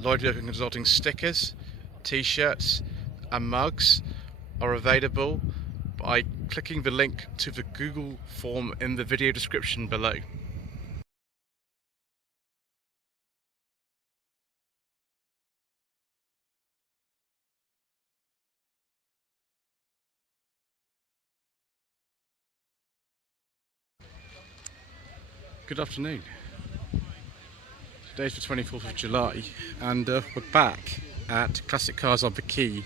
Lloyd Vehicle Consulting stickers, t-shirts and mugs are available by clicking the link to the Google form in the video description below. Good afternoon. Today's the 24th of July and we're back at Classic Cars on the Quay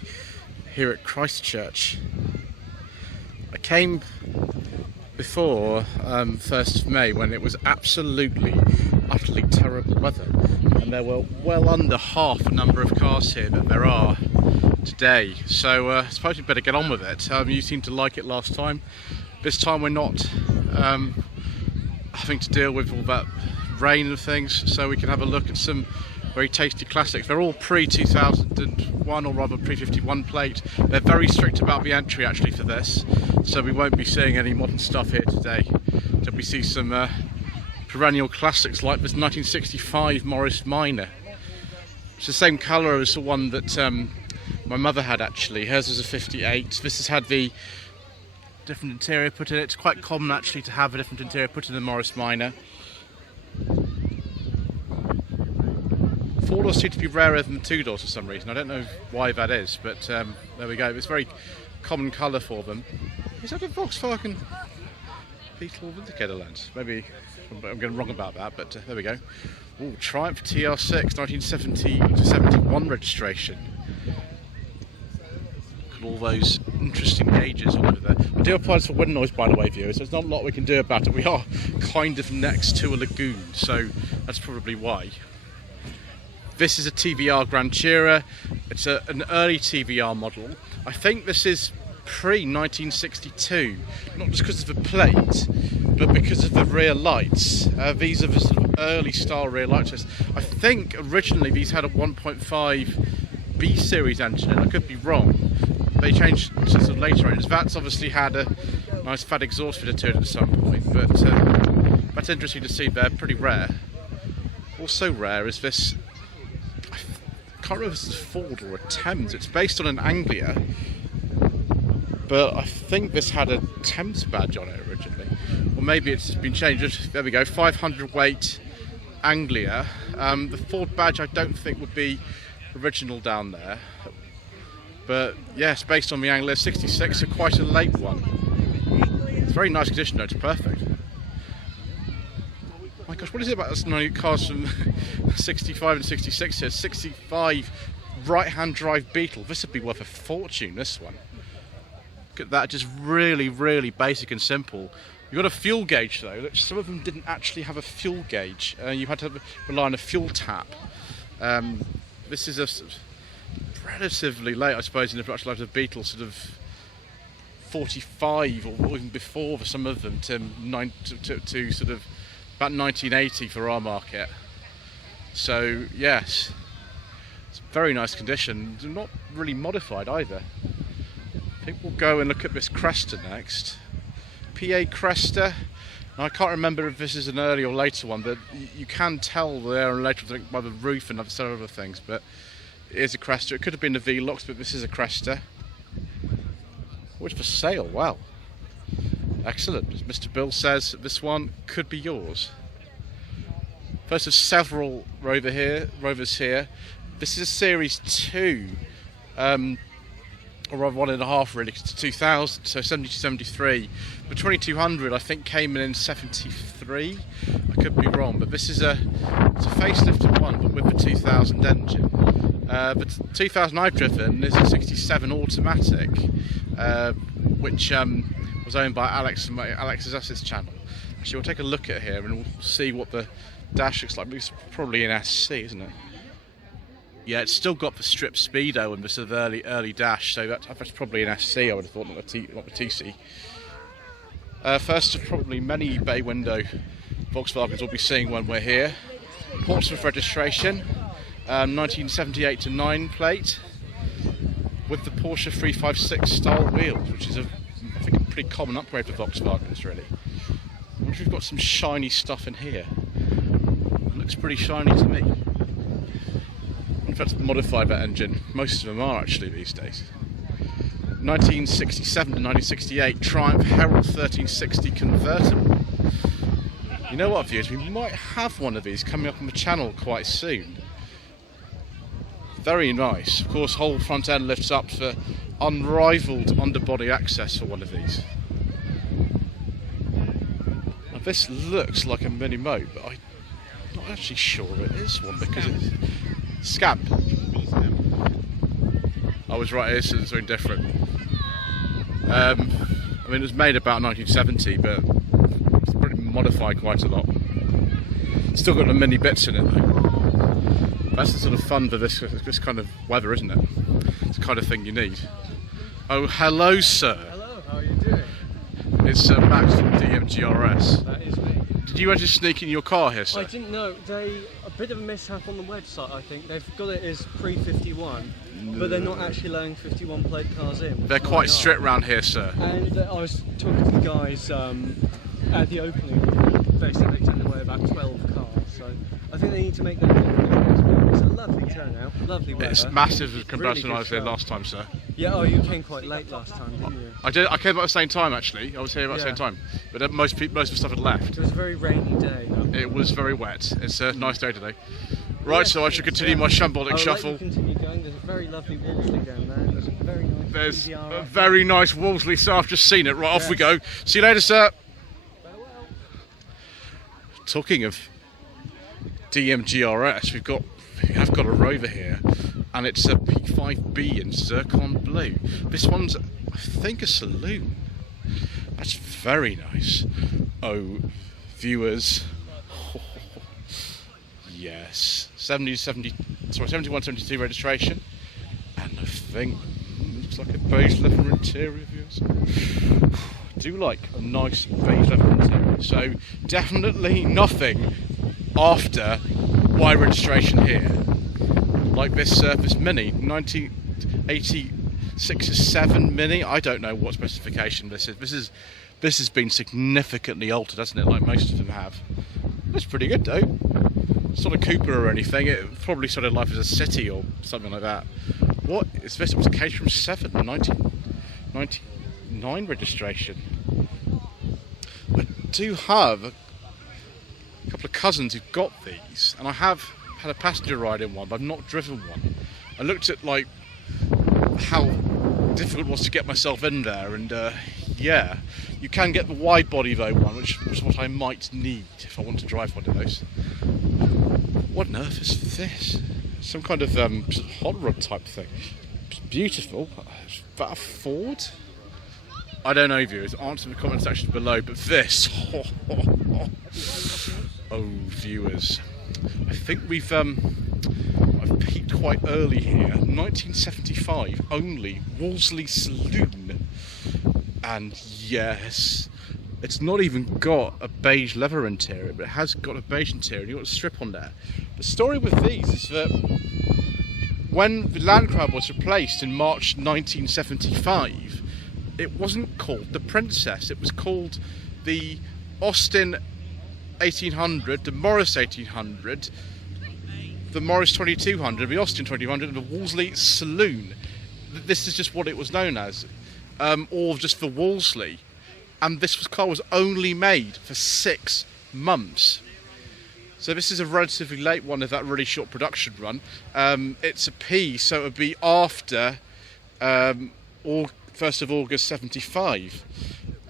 here at Christchurch. I came before 1st of May when it was absolutely, utterly terrible weather, and there were well under half the number of cars here that there are today, so I suppose we better get on with it. You seemed to like it last time. This time we're not having to deal with all that rain and things, so we can have a look at some very tasty classics. They're all pre-2001, or rather pre-51 plate. They're very strict about the entry actually for this, so we won't be seeing any modern stuff here today. So we see some perennial classics like this 1965 Morris Minor. It's the same colour as the one that my mother had actually. Hers is a 58. This has had the different interior put in it. It's quite common actually to have a different interior put in the Morris Minor. Four doors seem to be rarer than two doors for some reason. I don't know why that is, but there we go. It's a very common colour for them. Is that a Volkswagen Beetle Vindicator lens? Maybe I'm getting wrong about that, but there we go. Ooh, Triumph TR6 1970 to 71 registration. Look at all those interesting gauges all over there. I do apologize for wind noise, by the way, viewers. There's not a lot we can do about it. We are kind of next to a lagoon, so that's probably why. This is a TVR Grand Tourer. It's an early TVR model. I think this is pre-1962, not just because of the plate, but because of the rear lights. These are the sort of early style rear lights. I think originally these had a 1.5 B series engine, and I could be wrong. They changed to sort of later engines. That's obviously had a nice fat exhaust fitted to it at some point, but that's interesting to see. They're pretty rare. Also rare is this, I can't remember if this is a Ford or a Thames. It's based on an Anglia, but I think this had a Thames badge on it originally, or maybe it's been changed. There we go, 500 weight Anglia. The Ford badge I don't think would be original down there, but yes, based on the Anglia 66, so quite a late one. It's very nice condition though, it's perfect. My gosh, what is it about this cars from 65 and 66 here? 65 right-hand drive Beetle. This would be worth a fortune, this one. Look at that, just really, really basic and simple. You've got a fuel gauge though. Some of them didn't actually have a fuel gauge. You had to rely on a fuel tap. This is a relatively late, I suppose, in the production life of the Beetle, sort of 45 or even before for some of them, to sort of about 1980 for our market. So yes, it's very nice condition, not really modified either. I think we'll go and look at this Cresta next. PA Cresta. Now, I can't remember if this is an early or later one, but you can tell there and later by the roof and several other things, but it is a Cresta. It could have been a Velox, but this is a Cresta. Oh, it's for sale, wow. Excellent. As Mr. Bill says, this one could be yours. First of several Rovers here. This is a Series 2, or rather 1.5 really, to 2000, so 70 to 73. The 2200 I think came in 73. I could be wrong, but this is it's a facelifted one, but with the 2000 engine. The 2000 I've driven is a 67 automatic, which was owned by Alex from Alex's Assets channel. Actually, we'll take a look at here and we'll see what the dash looks like. It's probably an SC, isn't it? Yeah, it's still got the strip speedo and the sort of early dash, so that's probably an SC. I would have thought, not a TC. First of probably many bay window Volkswagens we'll be seeing when we're here. Portsmouth registration, 1978 to 9 plate, with the Porsche 356 style wheels, which is I think a pretty common upgrade for Volkswagens really. I wonder if we've got some shiny stuff in here. It looks pretty shiny to me. That's modified that engine. Most of them are actually these days. 1967 to 1968 Triumph Herald 1360 Convertible. You know what, viewers? We might have one of these coming up on the channel quite soon. Very nice. Of course, whole front end lifts up for unrivaled underbody access for one of these. Now this looks like a mini mope, but I'm not actually sure it is one because it's Scamp. I was right, it's something different. I mean, it was made about 1970, but it's pretty modified quite a lot. Still got the mini bits in it though. That's the sort of fun for this kind of weather, isn't it? It's the kind of thing you need. Oh, hello, sir. Hello, how are you doing? It's Max from DMGRS. That is me. Did you actually sneak in your car here, sir? I didn't know. A bit of a mishap on the website, I think. They've got it as pre-51, but they're not actually allowing 51 plate cars in. They're quite strict round here, sir. And I was talking to the guys at the opening. They said they tend to weigh about 12 cars, so I think they need to make that big. It's a lovely turnout, lovely weather. It's massive compared to when I was here show. last time, sir. Yeah, oh, you came quite late last time, didn't you? I did. I came about the same time, actually. I was here about the same time, but most of the stuff had left. It was a very rainy day. It was very wet. It's a nice day today. Right, so I should continue my shambolic shuffle. Continue going. There's a very lovely Wolseley down there. There's a very nice. There's a very nice Wolseley, so I've just seen it. Right, off we go. See you later, sir. Farewell. Talking of DMGRS, we have got a Rover here, and it's a P5B in Zircon Blue. This one's, I think, a saloon. That's very nice. Oh, viewers. Yes, 71, 72 registration, and the thing looks like a beige leather interior, viewers. I do like a nice beige leather interior, so definitely nothing after my registration here. Like this Surface Mini, 1986-7 Mini. I don't know what specification this is. This has been significantly altered, hasn't it? Like most of them have. That's pretty good though. It's not a Cooper or anything. It probably started life as a City or something like that. What is this? It was a Caterham 7, 1999 registration. I do have a couple of cousins who've got these, and I have had a passenger ride in one, but I've not driven one. I looked at like how difficult it was to get myself in there, and yeah, you can get the wide body though one, which is what I might need if I want to drive one of those. What on earth is this? Some kind of hot rod type thing. It's beautiful. Is that a Ford? I don't know, viewers. Answer in the comment section below. But this, oh, viewers, I think we've I've peaked quite early here. 1975 only, Wolseley Saloon, and yes. It's not even got a beige leather interior, but it has got a beige interior. You've got a strip on there. The story with these is that when the Land Crab was replaced in March 1975, it wasn't called the Princess. It was called the Austin 1800, the Morris 1800, the Morris 2200, the Austin 2200, and the Wolseley Saloon. This is just what it was known as, or just the Wolseley. And this car was only made for 6 months. So this is a relatively late one of that really short production run. It's a P, so it would be after 1st of August 75.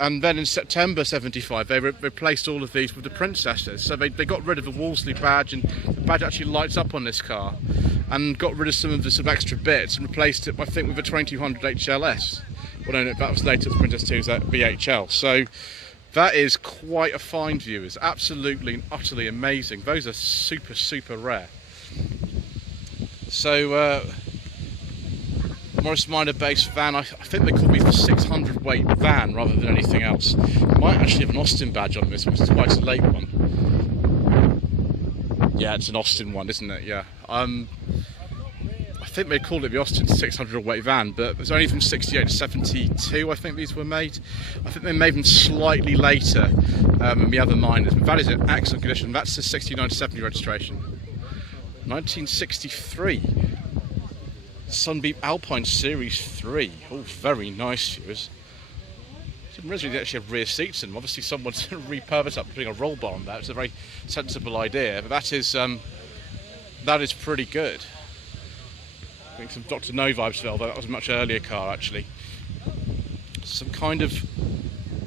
And then in September 75, they replaced all of these with the Princesses. So they got rid of the Wolseley badge, and the badge actually lights up on this car. And got rid of some of the extra bits and replaced it, I think, with a 2200 HLS. Well, no, that was later, the Princess 2's VHL. So that is quite a find, viewers. Absolutely and utterly amazing. Those are super, super rare. So, Morris Minor base van, I think they called me for 600 weight van rather than anything else. It might actually have an Austin badge on this, which is quite a late one. Yeah, it's an Austin one, isn't it? Yeah. I think they called it the Austin 600 weight van, but it's only from 68 to 72 I think these were made. I think they made them slightly later than the other miners, but that is in excellent condition. That's the 69 to 70 registration. 1963. Sunbeam Alpine Series 3. Oh, very nice, viewers. Didn't realise they actually have rear seats in them. Obviously someone's repurposed up, putting a roll bar on that. It's a very sensible idea, but that is pretty good. I think some Dr. No vibes there, although that was a much earlier car actually. Some kind of,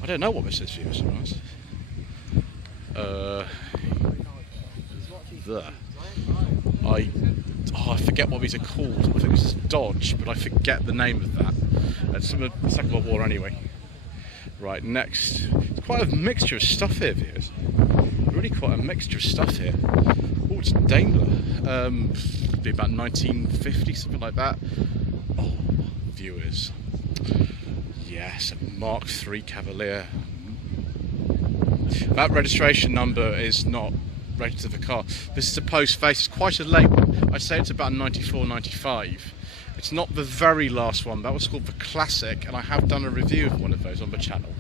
I don't know what this is, viewers, to be honest. I forget what these are called. I think this is Dodge, but I forget the name of that. It's from the Second World War anyway. Right, next. It's quite a mixture of stuff here, viewers. Really quite a mixture of stuff here. Oh, it's Daimler. Be about 1950, something like that. Oh, viewers. Yes, a Mark III Cavalier. That registration number is not rated to the car. This is a post face. It's quite a late one. I'd say it's about 94, 95. It's not the very last one. That was called the Classic, and I have done a review of one of those on the channel.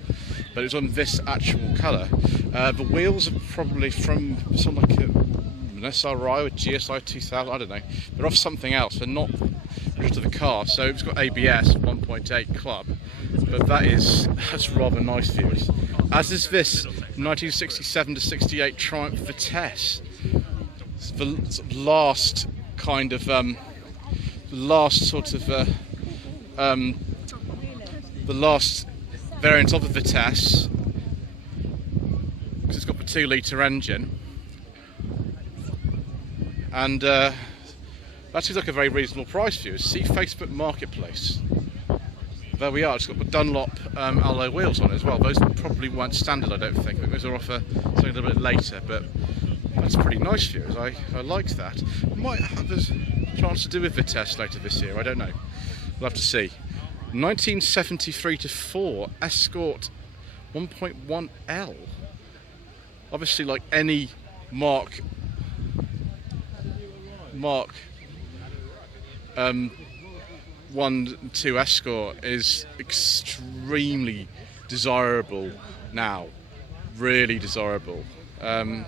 But it's on this actual colour. The wheels are probably from something like an SRI or GSI 2000. I don't know. They're off something else. They're not to the car. So it's got ABS 1.8 club, but that's rather nice, viewers. As is this 1967 to 68 Triumph Vitesse. It's the last kind of the last variant of the Vitesse, because it's got the 2-litre engine, and that seems like a very reasonable price for you. See Facebook Marketplace. There we are. It's got the Dunlop alloy wheels on it as well. Those probably weren't standard, I don't think. I think those are off something a little bit later, but that's pretty nice, viewers. I like that. Might have a chance to do with Vitesse later this year. I don't know. We'll have to see. 1973 to 4 Escort 1.1L. Obviously, like any Mark 1 2 Escort is extremely desirable now, really desirable. But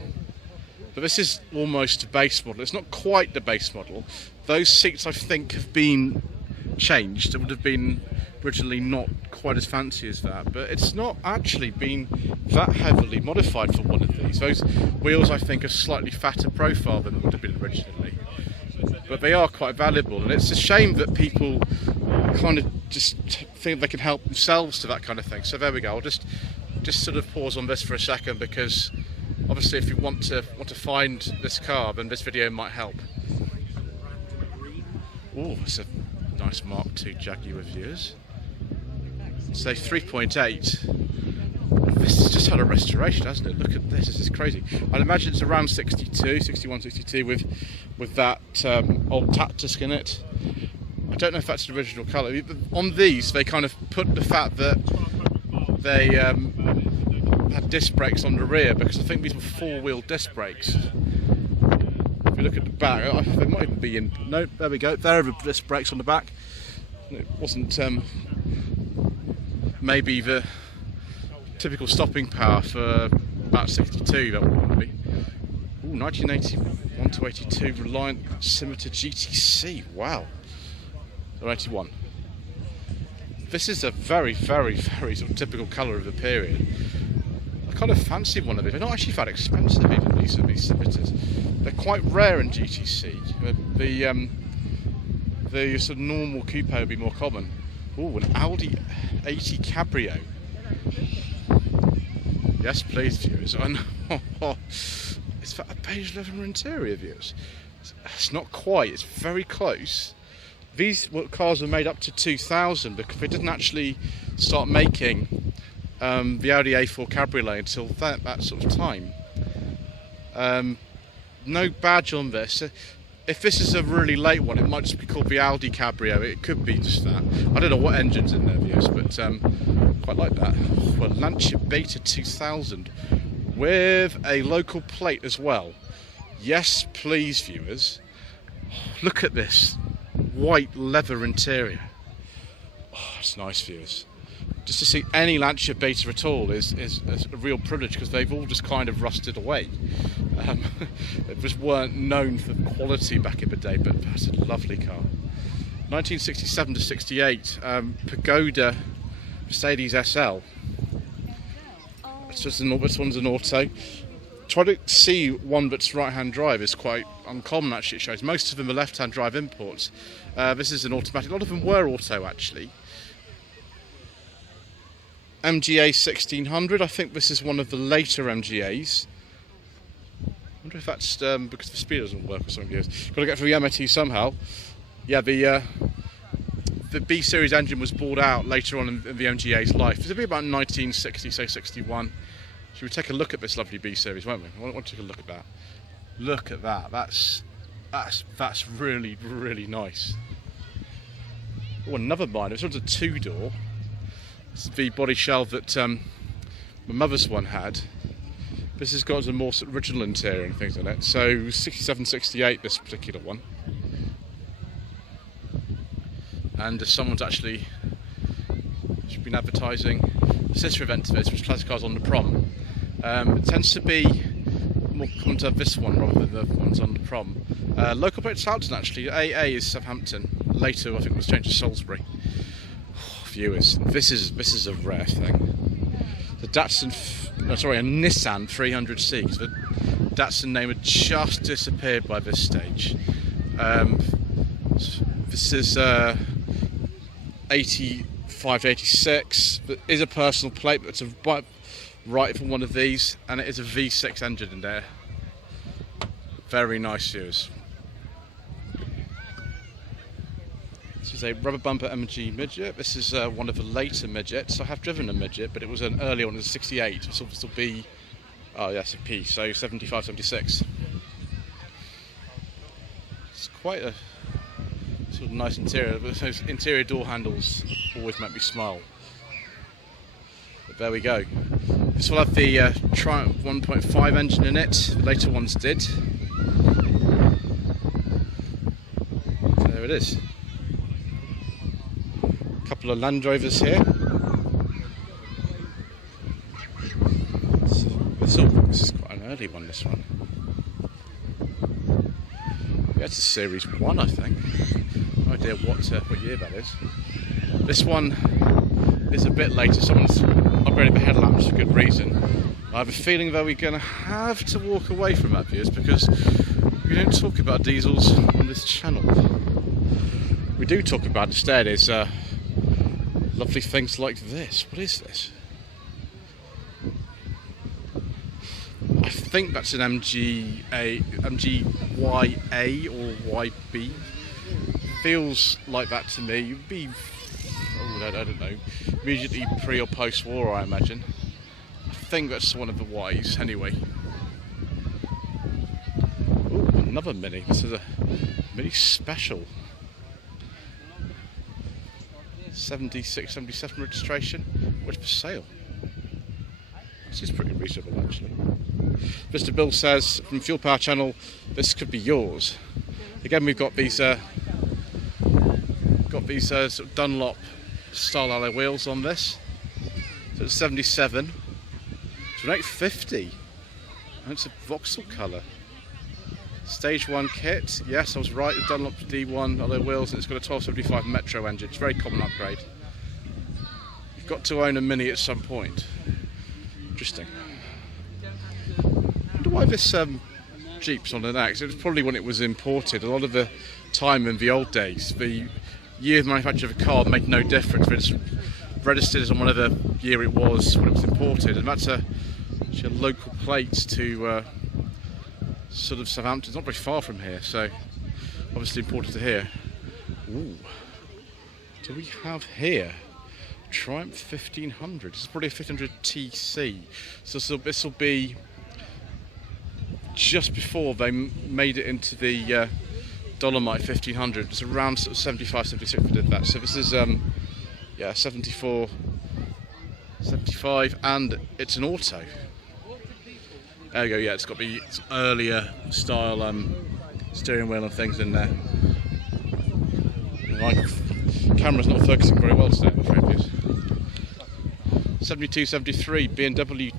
this is almost a base model. It's not quite the base model. Those seats, I think, have been changed. It would have been originally not quite as fancy as that, but it's not actually been that heavily modified for one of these. Those wheels, I think, are slightly fatter profile than would have been originally, but they are quite valuable, and it's a shame that people kind of just think they can help themselves to that kind of thing. So there we go. I'll just sort of pause on this for a second, because obviously if you want to find this car, then this video might help. Oh, it's a nice Mark II Jaguar, viewers. So 3.8. This has just had a restoration, hasn't it? Look at this. This is crazy. I'd imagine it's around 62, 61, 62 with that old Tactus in it. I don't know if that's the original colour. On these, they kind of put the fact that they had disc brakes on the rear, because I think these were 4-wheel disc brakes. If you look at the back, they might even be in. No, there we go. There are the disc brakes on the back. It wasn't maybe the typical stopping power for about 62. That would be. Ooh, 1981 to 82 Reliant Scimitar GTC. Wow. Or 81. This is a very, very, very sort of typical colour of the period. I kind of fancy one of these. They're not actually that expensive, even these Scimitars. They're quite rare in GTC. The sort of normal coupe would be more common. Ooh, an Audi 80 Cabrio. Yes, please, viewers. I know. Is that a beige leather interior, viewers? It's not quite. It's very close. These cars were made up to 2000, because they didn't actually start making the Audi A4 Cabriolet until that sort of time. No badge on this. If this is a really late one, it might just be called the Audi Cabrio. It could be just that. I don't know what engine's in there, viewers, but quite like that. Well, Lancia Beta 2000 with a local plate as well. Yes, please, viewers. Look at this white leather interior. Oh, it's nice, viewers. Just to see any Lancia Beta at all is a real privilege, because they've all just kind of rusted away. They just weren't known for quality back in the day, but that's a lovely car. 1967 to 68, Pagoda Mercedes SL. This one's an auto. Try to see one that's right-hand drive is quite uncommon actually, it shows. Most of them are left-hand drive imports. This is an automatic. A lot of them were auto actually. MGA 1600, I think this is one of the later MGAs. I wonder if that's because the speed doesn't work or something. Got to get through the MOT somehow. Yeah, the B series engine was bought out later on in the MGA's life. It'll be about 1960, say 61. Should we take a look at this lovely B series, won't we? I want to take a look at that. Look at that. That's really, really nice. Oh, another mine. This one's a two-door. This is the body shell that my mother's one had. This has got a more original interior and things in it. So 67, 68, this particular one. And someone's actually been advertising the sister event to this, which is Classic Cars on the Prom. It tends to be more common to have this one rather than the ones on the Prom. Local plate Southampton actually. AA is Southampton. Later I think it was changed to Salisbury. Oh, viewers, this is a rare thing. The Datsun, a Nissan 300C. The Datsun name had just disappeared by this stage. This is 85 to 86. It is a personal plate, but it's a right from one of these, and it is a V6 engine in there. Very nice, viewers. This is a rubber bumper MG Midget. This is one of the later Midgets. I have driven a Midget, but it was an early one, it was a 68. So this will be, oh yes, a P, so 75, 76. It's quite a sort of nice interior. Those interior door handles always make me smile. But there we go. This will have the Triumph 1.5 engine in it. The later ones did. So there it is. A couple of Land Rovers here. This is quite an early one, this one. Yeah, it's a Series 1, I think. No idea what year that is. This one is a bit later. Someone's upgraded the headlamps for good reason. I have a feeling though we're going to have to walk away from that, viewers, because we don't talk about diesels on this channel. We do talk about instead is lovely things like this. What is this? I think that's an MGYA or YB. Feels like that to me. It'd be, I don't know, immediately pre or post war, I imagine. I think that's one of the Ys anyway. Ooh, another Mini. This is a Mini Special. 76, 77 registration. What's for sale? This is pretty reasonable actually. Mr. Bill says from Fuel Power Channel, this could be yours. Again, we've got these sort of Dunlop style alloy wheels on this. So it's 77. It's an 850. And it's a Vauxhall colour. Stage 1 kit. Yes, I was right. The Dunlop D1 alloy wheels, and it's got a 1275 Metro engine. It's a very common upgrade. You've got to own a Mini at some point. Interesting. I wonder why this Jeep's on an X. It was probably when it was imported. A lot of the time in the old days, the year of manufacture of a car made no difference. But it's registered as on whatever year it was when it was imported, and that's actually a local plate to sort of Southampton. It's not very far from here, so obviously imported to here. Ooh, do we have here? Triumph 1500. This is probably a 1500 TC. So this will be just before they made it into the Dolomite 1500. It's around sort of 75, 76 we did that. So this is yeah, 74, 75, and it's an auto. There we go. Yeah, it's got the earlier style steering wheel and things in there. My camera's not focusing very well today, I'm afraid. 72, 73 BMW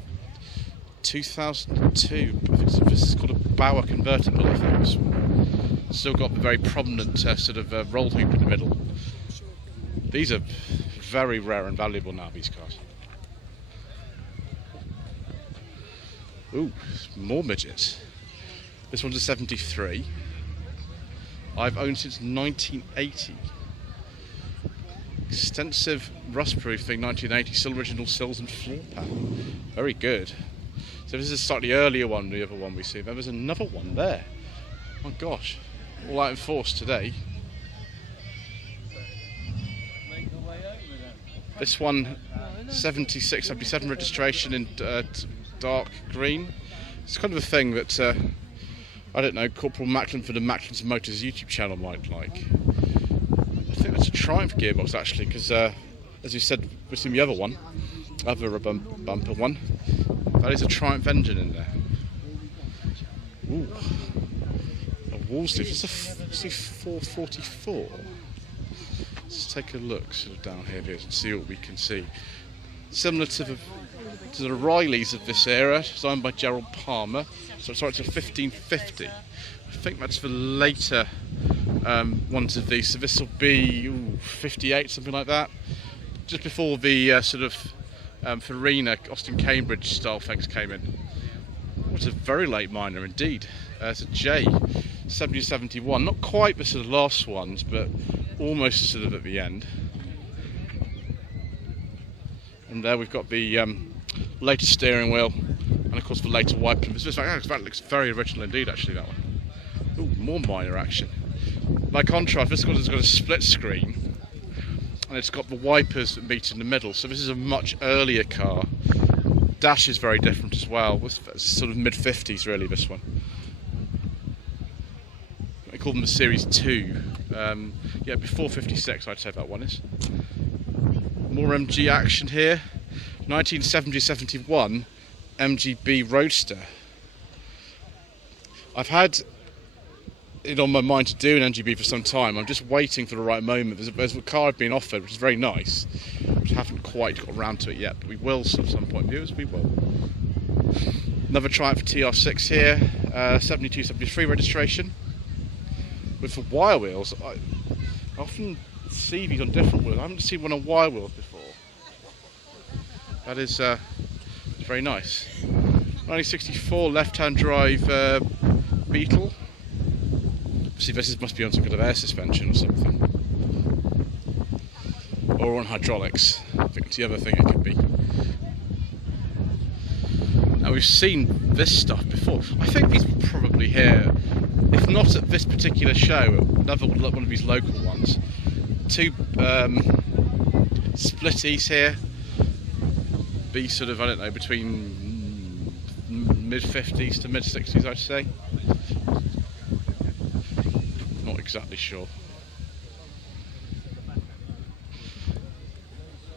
2002. I think this is called a Bauer Convertible, I think. Still got the very prominent sort of roll hoop in the middle. These are very rare and valuable now, these cars. Ooh, more midgets. This one's a 73. I've owned since 1980. Extensive rust proofing, 1980, still original sills and floor pan. Very good. So this is a slightly earlier one than the other one we see. There's another one there. Oh gosh, all out in force today. This one, 76, 77 registration in dark green. It's kind of a thing that, I don't know, Corporal Macklin for the Macklin's Motors YouTube channel might like. I think that's a Triumph gearbox actually, because as you said, we've seen the other one, other bumper one, that is a Triumph engine in there. Ooh, a Wolseley, it's a 444. Let's take a look sort of down here and see what we can see. Similar to the Rileys of this era, designed by Gerald Palmer. So it's a 1550. I think that's the later ones of these. So this will be 58, something like that. Just before the sort of Farina, Austin Cambridge style things came in. It's a very late minor indeed. It's a J 7071, not quite the sort of last ones, but almost sort of at the end. And there we've got the later steering wheel, and of course the later wiper. That looks very original indeed, actually, that one. Ooh, more minor action. By contrast, this one has got a split screen, and it's got the wipers that meet in the middle, so this is a much earlier car. Dash is very different as well. It's sort of mid-50s really, this one. I call them the Series 2. Yeah, before 56 I'd say that one is. More MG action here. 1970-71 Mgb Roadster. I've had it on my mind to do an Mgb for some time. I'm just waiting for the right moment. There's a car I've been offered, which is very nice, which I haven't quite got around to it yet, but we will at some point. Viewers, we will. Another Triumph TR6 here, 72-73 registration. With the wire wheels, I often see these on different wheels. I haven't seen one on wire wheels before. That is very nice. 1964 left-hand drive Beetle. See, this must be on some kind of air suspension or something, or on hydraulics. I think it's the other thing it could be. Now we've seen this stuff before. I think these were probably here, if not at this particular show, another one of these local ones. Two splitties here. Be sort of, I don't know, between mid-50s to mid-60s, I'd say. Not exactly sure.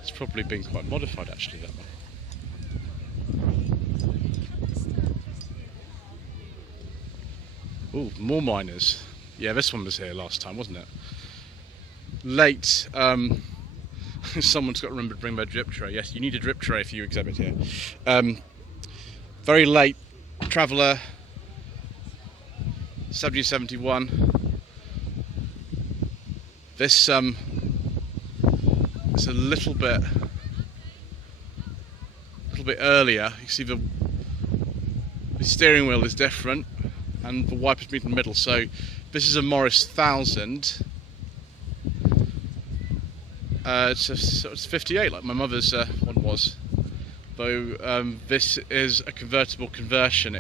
It's probably been quite modified, actually, that one. Ooh, more miners. Yeah, this one was here last time, wasn't it? Late. Someone's got to remember to bring their drip tray. Yes, you need a drip tray if you exhibit here. Very late Traveller, 70-71. This it's a little bit earlier. You see the steering wheel is different, and the wipers meet in the middle. So this is a Morris 1000. It's 58, like my mother's one was. Though this is a convertible conversion,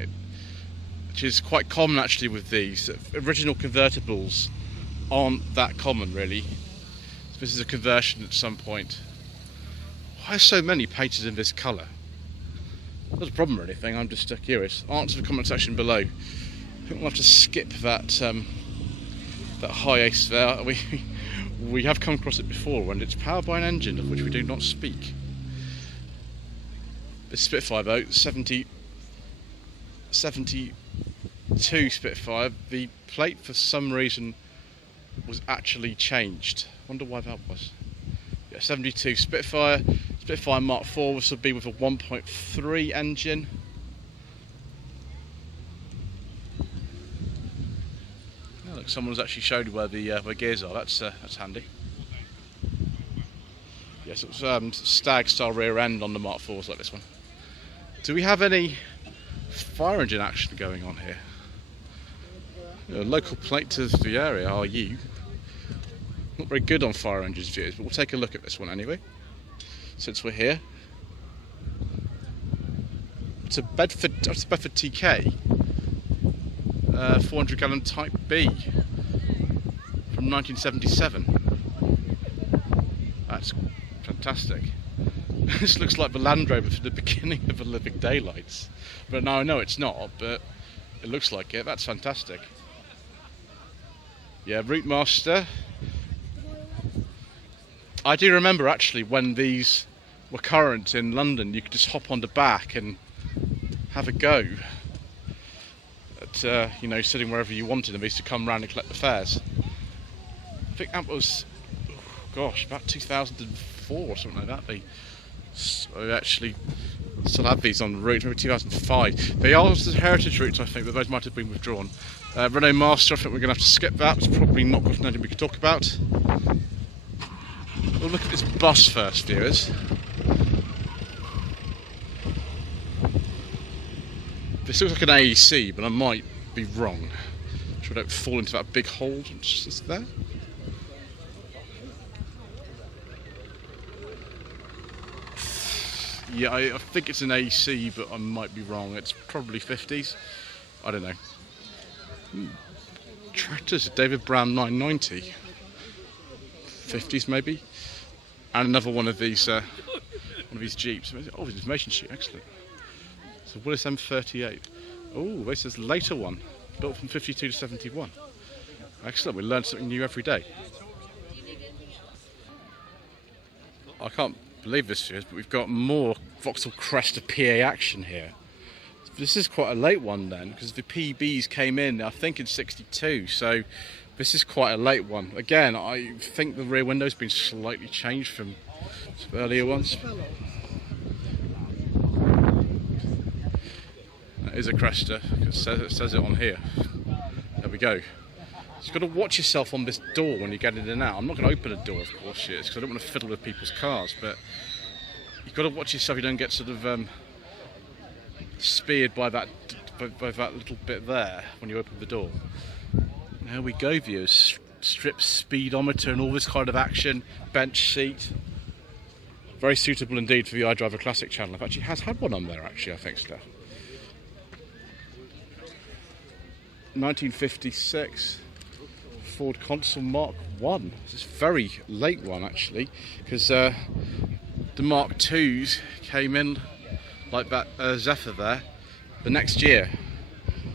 which is quite common actually with these. Original convertibles aren't that common really. So this is a conversion at some point. Why are so many painted in this colour? Not a problem or anything, I'm just curious. Answer the comment section below. I think we'll have to skip that that high ace there. We have come across it before, and it's powered by an engine of which we do not speak. This Spitfire though, 72 Spitfire, the plate for some reason was actually changed. Wonder why that was. Yeah, 72 Spitfire Mark IV. This would be with a 1.3 engine. That someone's actually showed you where the where gears are. That's handy. Yes, it was stag style rear end on the Mark IVs like this one. Do we have any fire engine action going on here? Local plate to the area, are you? Not very good on fire engines viewers, but we'll take a look at this one anyway, since we're here. It's a Bedford TK, 400 gallon Type B from 1977. That's fantastic. This looks like the Land Rover from the beginning of the Living Daylights, but now I know it's not, but it looks like it. That's fantastic. Yeah, Route Master. I do remember actually when these were current in London, you could just hop on the back and have a go at you know, sitting wherever you wanted, and they used to come round and collect the fares. I think that was, oh gosh, about 2004 or something like that. They actually still have these on the route, maybe 2005. They are the heritage routes, I think, but those might have been withdrawn. Renault Master, I think we're going to have to skip that. It's probably not got anything we could talk about. We'll look at this bus first, viewers. This looks like an AEC, but I might be wrong. So I don't fall into that big hole just there. Yeah, I think it's an AEC, but I might be wrong. It's probably 50s. I don't know. Tractors, a David Brown 990. 50s maybe. And another one of these Jeeps. Oh, the information sheet, excellent. So Willis M38. Oh, this is a later one, built from 52 to 71. Excellent, we learn something new every day. I can't believe this, but we've got more Vauxhall Cresta PA action here. This is quite a late one then, because the PBs came in, I think, in 62, so this is quite a late one. Again, I think the rear window's been slightly changed from some earlier ones. That is a Cresta, it says it on here. There we go. You've got to watch yourself on this door when you get in and out. I'm not going to open a door, of course, because I don't want to fiddle with people's cars, but you've got to watch yourself you don't get sort of speared by that little bit there when you open the door. There we go, viewers. Strip speedometer and all this kind of action. Bench seat. Very suitable indeed for the iDriver Classic channel. I've actually has had one on there, actually, I think, Steph. 1956 Ford Consul Mark 1. This is a very late one, actually, because the Mark 2s came in like that Zephyr there the next year.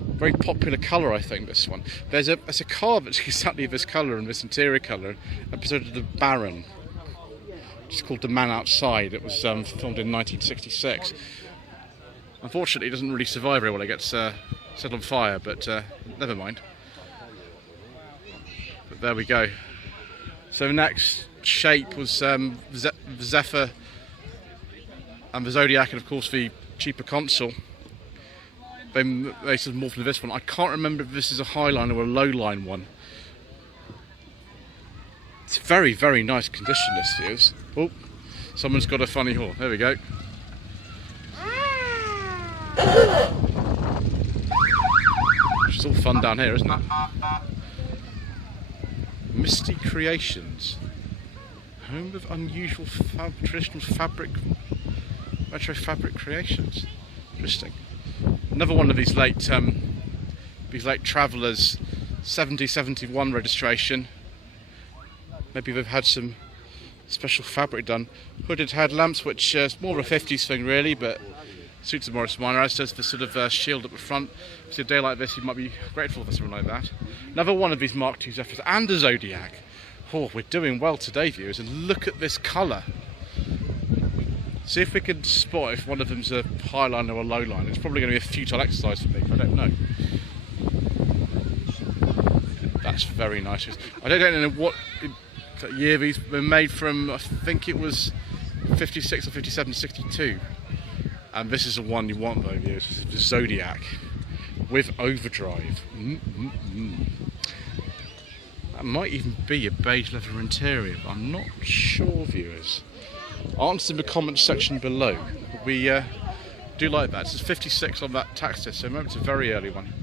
Very popular colour, I think, this one. There's a car that's exactly this colour and this interior colour, an episode of The Baron, which is called The Man Outside. It was filmed in 1966. Unfortunately, it doesn't really survive very well. It gets set on fire, but never mind. But there we go. So the next shape was the Zephyr and the Zodiac, and of course the cheaper Consul. Then they sort of morphed into this one. I can't remember if this is a highline or a lowline one. It's very, very nice condition, this is. Oh, someone's got a funny horn. There we go. It's all fun down here, isn't it? Misty Creations. Home of unusual traditional fabric, retro fabric creations. Interesting. Another one of these late travellers, 7071 registration. Maybe they've had some special fabric done. Hooded headlamps, which is more of a 50s thing really, but suits the Morris Minor, as does the sort of shield up the front. So a day like this, you might be grateful for something like that. Another one of these Mark II Zephyrs and a Zodiac. Oh, we're doing well today, viewers, and look at this colour. See if we can spot if one of them's a highline or a lowline. It's probably going to be a futile exercise for me, I don't know. That's very nice. I don't know what year these were made from. I think it was 56 or 57, 62. And this is the one you want though, viewers. The Zodiac with overdrive. That might even be a beige leather interior, but I'm not sure, viewers. Answer in the comments section below. We do like that. This is 56 on that tax test, so remember it's a very early one.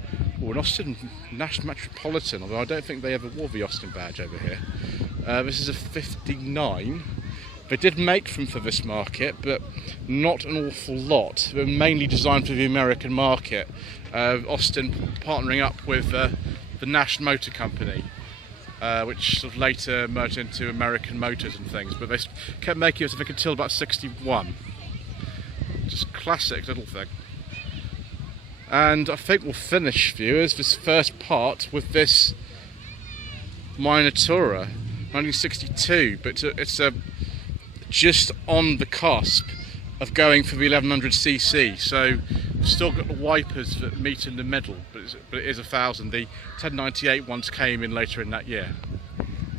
Oh, an Austin National Metropolitan, although I don't think they ever wore the Austin badge over here. This is a 59. They did make them for this market, but not an awful lot. They're mainly designed for the American market. Austin partnering up with the Nash Motor Company, which sort of later merged into American Motors and things, but they kept making it, I think, until about 61. Just classic little thing. And I think we'll finish, viewers, this first part with this Minotaur, 1962, but it's just on the cusp of going for the 1100cc. So we've still got the wipers that meet in the middle, but it is 1000. The 1098 ones came in later in that year.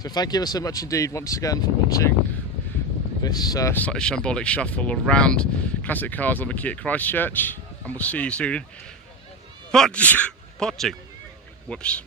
So thank you ever so much indeed once again for watching this Slightly Shambolic Shuffle around classic cars on the Quay at Christchurch, and we'll see you soon. Part 2. Whoops.